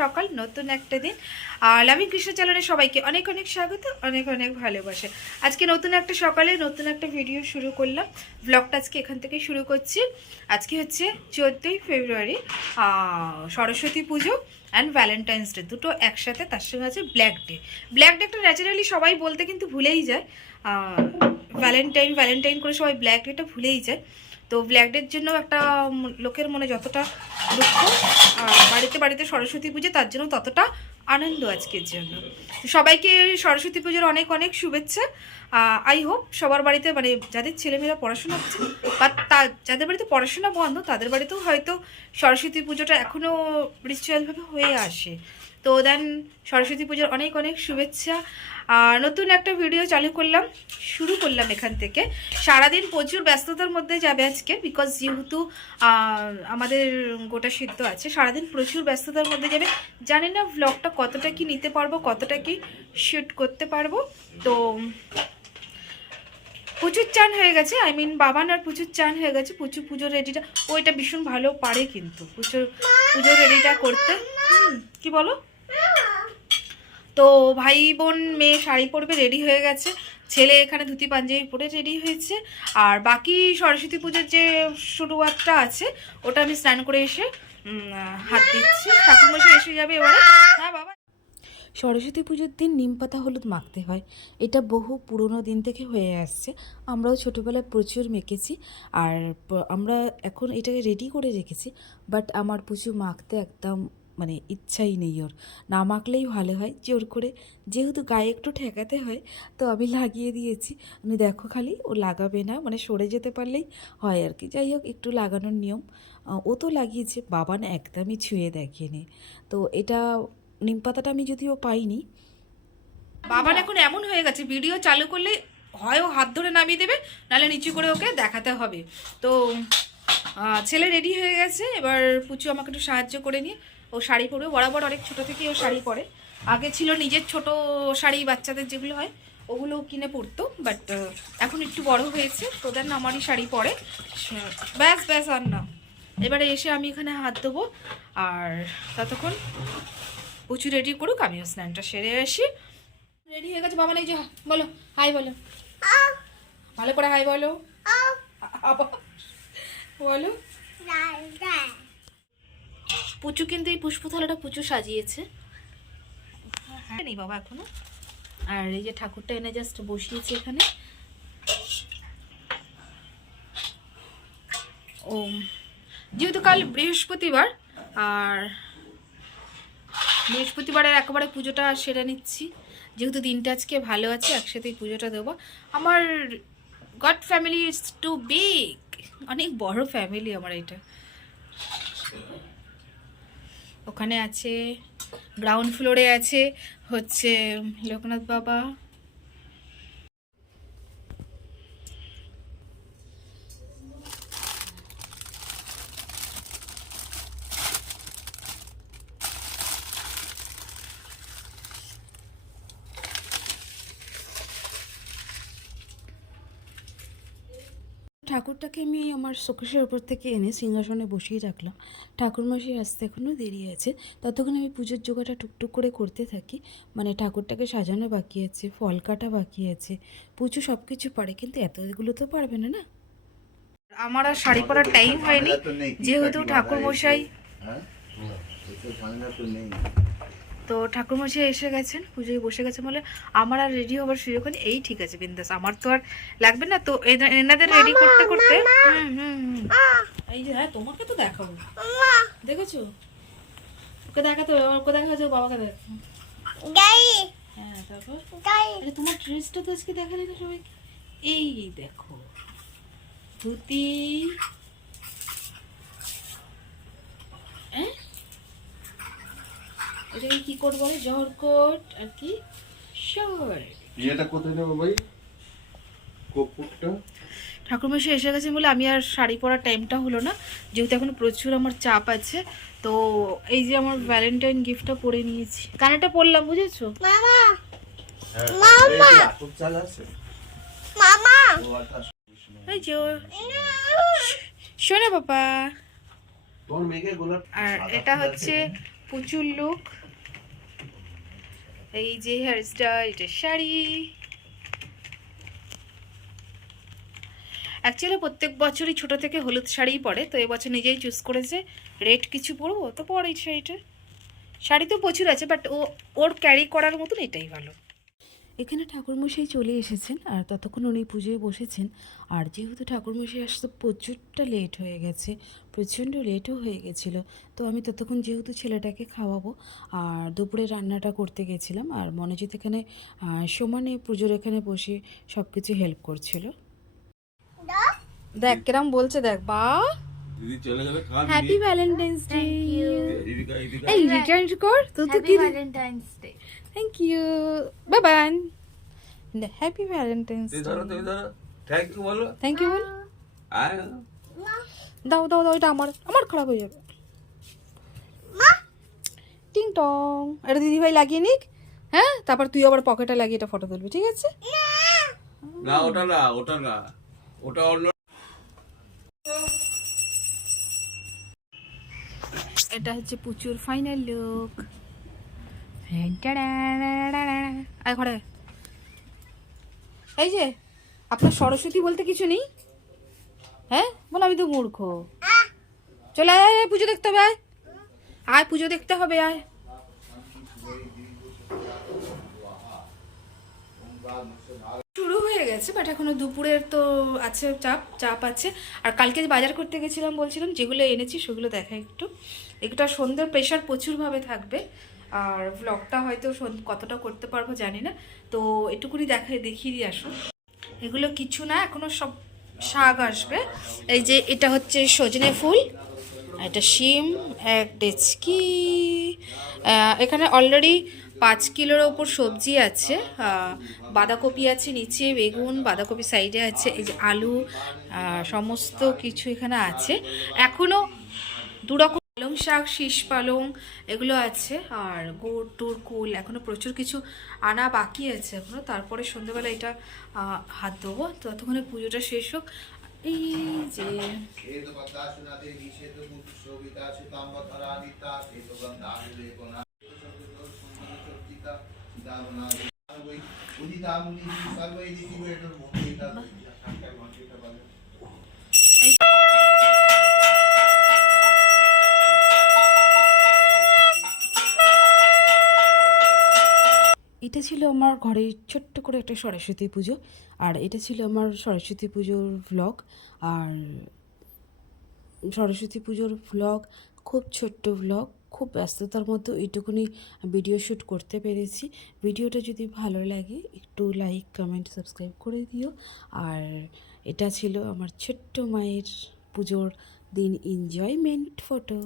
সকাল, নতুন একটা দিন। আর আমি কৃষ্ণ চ্যানেলে সবাইকে অনেক অনেক স্বাগত, অনেক অনেক ভালোবাসে। আজকে নতুন একটা সকালে নতুন একটা ভিডিও শুরু করলাম। ব্লগটা আজকে এখান থেকে শুরু করছি। আজকে হচ্ছে চোদ্দোই ফেব্রুয়ারি সরস্বতী পুজো অ্যান্ড ভ্যালেন্টাইন্স ডে দুটো একসাথে, তার সঙ্গে আছে ব্ল্যাক ডে ব্ল্যাক ডেটা ন্যাচারালি সবাই বলতে কিন্তু ভুলেই যায়। ভ্যালেন্টাইন ভ্যালেন্টাইন করে সবাই ব্ল্যাক ডেটা ভুলেই যায়। তো ব্ল্যাক ডের জন্য একটা লোকের মনে যতটা দুঃখ বাড়িতে বাড়িতে সরস্বতী পুজো, তার জন্য ততটা আনন্দ আজকের জন্য। সবাইকে সরস্বতী পুজোর অনেক অনেক শুভেচ্ছা। আই হোপ সবার বাড়িতে মানে যাদের ছেলেমেয়েরা পড়াশোনা করছে, বা যাদের বাড়িতে পড়াশোনা বন্ধ, তাদের বাড়িতেও হয়তো সরস্বতী পুজোটা এখনও রিচুয়ালভাবে হয়ে আসে। তো দেন সরস্বতী পুজোর অনেক অনেক শুভেচ্ছা। আর নতুন একটা ভিডিও চালু করলাম, শুরু করলাম এখান থেকে। সারাদিন প্রচুর ব্যস্ততার মধ্যে যাবে আজকে বিকজ যেহেতু আমাদের গোটা সিদ্ধ আছে, সারাদিন প্রচুর ব্যস্ততার মধ্যে যাবে। জানি না ভ্লগটা কতটা কি নিতে পারব, কতটা কি শ্যুট করতে পারব। তো, প্রচুর চান হয়ে গেছে আই মিন বাবান আর প্রচুর চান হয়ে গেছে, প্রচুর পুজোর রেডিটা ওইটা ভীষণ ভালো পারে কিন্তু, প্রচুর পুজোর রেডিটা করতে। কি বলো? তো ভাই বোন, মেয়ে, শাড়ি পরবে রেডি হয়ে গেছে। ছেলে এখানে ধুতি, পাঞ্জাবি পরে রেডি হয়েছে। আর বাকি সরস্বতী পুজোর যে শুরুয়াতটা আছে, ওটা আমি স্নান করে এসে হাত দিচ্ছি। ঠাকুরমশাই এসে যাবে এবারে। হ্যাঁ বাবা। সরস্বতী পুজোর দিন নিম পাতা, হলুদ মাখতে হয়। এটা বহু পুরনো দিন থেকে হয়ে আসছে। আমরাও ছোটোবেলায় প্রচুর মেখেছি। আর আমরা এখন এটাকে রেডি করে রেখেছি। বাট আমার পুজো মাখতে একদম মানে ইচ্ছাই নেই ওর। না মাখলেই ভালো হয়। জোর করে যেহেতু গায়ে একটু ঠেকাতে হয়, তো আমি লাগিয়ে দিয়েছি। আমি দেখো খালি, ও লাগাবে না। মানে সরে যেতে পারলেই হয় আর কি। যাই হোক, একটু লাগানোর নিয়ম। ও তো লাগিয়েছে। বাবান একদমই ছুঁয়ে দেখেনি। তো এটা নিম পাতাটা আমি যদিও পাইনি। বাবার এখন এমন হয়ে গেছে, ভিডিও চালু করলে হয় ও হাত ধরে নামিয়ে দেবে, নাহলে নিচু করে ওকে দেখাতে হবে। তো ছেলে রেডি হয়ে গেছে। এবার পুচু আমাকে একটু সাহায্য করে নিয়ে। ও শাড়ি পরবে বরাবর অনেক ছোট থেকেই ও শাড়ি পরে। আগে ছিল নিজের ছোট শাড়ি, বাচ্চাদের যেগুলো হয়, ওগুলো কিনে পরতো বাট এখন একটু বড় হয়েছে। দেন আমারই শাড়ি পরে। ব্যাস ব্যাস, আর না। এবারে এসে আমি এখানে হাত দেবো আর ততক্ষণ পুচু রেডি করুক, আমিও স্নানটা সেরে আসি। রেডি হয়ে গেছে বাবা এই যে, বলো হাই বলো। ভালো করে হাই বলো। আবার বলো। পুচু কিন্তু এই পুষ্প থালাটা পুচু সাজিয়েছে। হ্যাঁ বাবা এখনও। আর এই যে ঠাকুরটা এনে জাস্ট বসিয়েছে এখানে। ও যেহেতু কাল বৃহস্পতিবার, আর বৃহস্পতিবারের একেবারে পুজোটা সেরে নিচ্ছি। যেহেতু দিনটা আজকে ভালো আছে, একসাথেই পুজোটা দেবো। আমার god family is too big. অনেক বড় ফ্যামিলি আমার এটা। ওখানে আছে গ্রাউন্ড ফ্লোরে আছে হচ্ছে লোকনাথ বাবা ঠাকুরটাকে আমি আমার শোকেশের ওপর থেকে এনে সিংহাসনে বসিয়ে রাখলাম। ঠাকুরমশাই আসতে এখনও দেরি আছে। ততক্ষণ আমি পুজোর জোগাড়টা টুকটুক করে করতে থাকি। মানে ঠাকুরটাকে সাজানো বাকি আছে ফল কাটা বাকি আছে পুজো সব কিছু পারে কিন্তু এতগুলো তো পারবে না না? আমার আর শাড়ি পরার টাইম হয়নি। যেহেতু ঠাকুর মশাই তো ঠাকুরমশাই এসে গেছেন পুজোয় বসে গেছে বলে আমার আর রেডি হবার সুযোগ হয়নি। এই ঠিক আছে বিন্দাস। আমার তো আর লাগবে না। তো এনাদের রেডি করতে করতে হুম, হুম। এই যে হ্যাঁ তোমাকে তো দেখাবো। দেখেছ? ওকে দেখাতে হবে ওকে দেখা যাচ্ছে বাবাকে দেখ। হ্যাঁ তারপর? তোমার ড্রেসটা তো আজকে দেখালে না সবাইকে এই দেখো ধুতি। হ্যাঁ? এটাকে কি কোট বলে জহর কোট আর কি? শার্ট ইয়েটা কোথায় নেব ভাই? কপুরটা ঠাকুরমশাই এসে গেছেন বলে আমি আর শাড়ি পরার টাইমটা হলো না। যেহেতু এখন প্রচুর আমার চাপ আছে তো এই যে আমার ভ্যালেন্টাইন গিফটটা পরে নিয়েছি। কানেরটা পরলাম বুঝেছ? হ্যাঁ চাল আছে। ও আচ্ছা এই যে ও- শোনো বাবা তোর মেঘে গোলাপ আর এটা হচ্ছে প্রচুর লোক এই যে হেয়ার স্টাইল এটা শাড়ি। অ্যাকচুয়ালি প্রত্যেক বছরই ছোট থেকে হলুদ শাড়িই পরে, তো এবছর নিজেই চুজ করেছে রেড কিছু পরবো, তো পরে শাড়িটা। শাড়ি তো প্রচুর আছে বাট ও, ওর ক্যারি করার মতন এটাই ভালো। এখানে ঠাকুরমশাই চলে এসেছেন আর ততক্ষণ উনি পুজোয় বসেছেন। আর যেহেতু ঠাকুরমশাই আসতে প্রচুরটা লেট হয়ে গেছে প্রচণ্ড লেটও হয়ে গেছিল তো আমি ততক্ষণ যেহেতু ছেলেটাকে খাওয়াবো আর দুপুরে রান্নাটা করতে গেছিলাম আর মনোজিৎ এখানে সমানে পুজোর এখানে বসে সব কিছু হেল্প করছিল দেখ কিরম বলছে দেখ বা দিদি চলে গেলে খান হ্যাপি ভ্যালেন্টাইন্স ডে এই রিটার্ন কর তো তো কি Valentine's day thank you bye bye happy Valentine's এই ধরো তুমি ধরো। থ্যাংক ইউ বলো। থ্যাংক ইউ বল। দাও দাও দাও এটা আমার। আমার খারাপ হয়ে যাবে। টিং টং এটা দিদিভাই লাগিয়ে নিক। হ্যাঁ? তারপর তুই আবার পকেটে লাগিয়ে এটা ফটো তুলবি ঠিক আছে? না ওটা না ওটা না। ওটা অন্য এটা হচ্ছে প্রচুর ফাইনাল লুক আয় ঘরে। এই যে আপনার সরস্বতী বলতে কিছু নেই? হ্যাঁ? বল আমি তো মূর্খ। চলে আয় পুজো দেখতে হবে আয়। আয় পুজো দেখতে হবে আয়। শুরু গেছে বাট এখনও দুপুরের তো আছে চাপ চাপ আছে। আর কালকে বাজার করতে গেছিলাম, বলছিলাম যেগুলো এনেছি সেগুলো দেখাই একটু। একটা সন্ধ্যের প্রেশার প্রচুরভাবে থাকবে। আর ভ্লগটা হয়তো কতটা করতে পারব জানি না। তো এটুকুনি দেখাই দেখিয়ে দিয়ে আসুন। এগুলো কিছু না এখনও সব শাক আসবে। এই যে এটা হচ্ছে সজনে ফুল এটা শিম, এক ডেচকি। এখানে অলরেডি পাঁচ কিলোর ওপর সবজি আছে বাঁধাকপি আছে নিচে, বেগুন, বাঁধাকপি সাইডে আছে, এই যে আলু সমস্ত কিছু এখানে আছে। এখনও দুরকম পালং শাক, শীষ পালং এগুলো আছে, আর গুড় টুর কুল এখনও প্রচুর কিছু আনা বাকি আছে এখনও তারপরে সন্ধ্যেবেলা এটা হাত দেবো ততক্ষণে পুজোটা শেষ হোক। এই যে এটা ছিল আমার ঘরের ছোট্ট করে একটা সরস্বতী পুজো, আর এটা ছিল আমার সরস্বতী পুজোর ভ্লগ আর সরস্বতী পুজোর ভ্লগ খুব ছোট্ট ভ্লগ খুব ব্যস্ততার মধ্যে এইটুকুনি ভিডিও শ্যুট করতে পেরেছি। ভিডিওটা যদি ভালো লাগে, একটু লাইক কমেন্ট সাবস্ক্রাইব করে দিও। আর এটা ছিল আমার ছোট্ট মায়ের পুজোর দিন এনজয়মেন্ট ফটো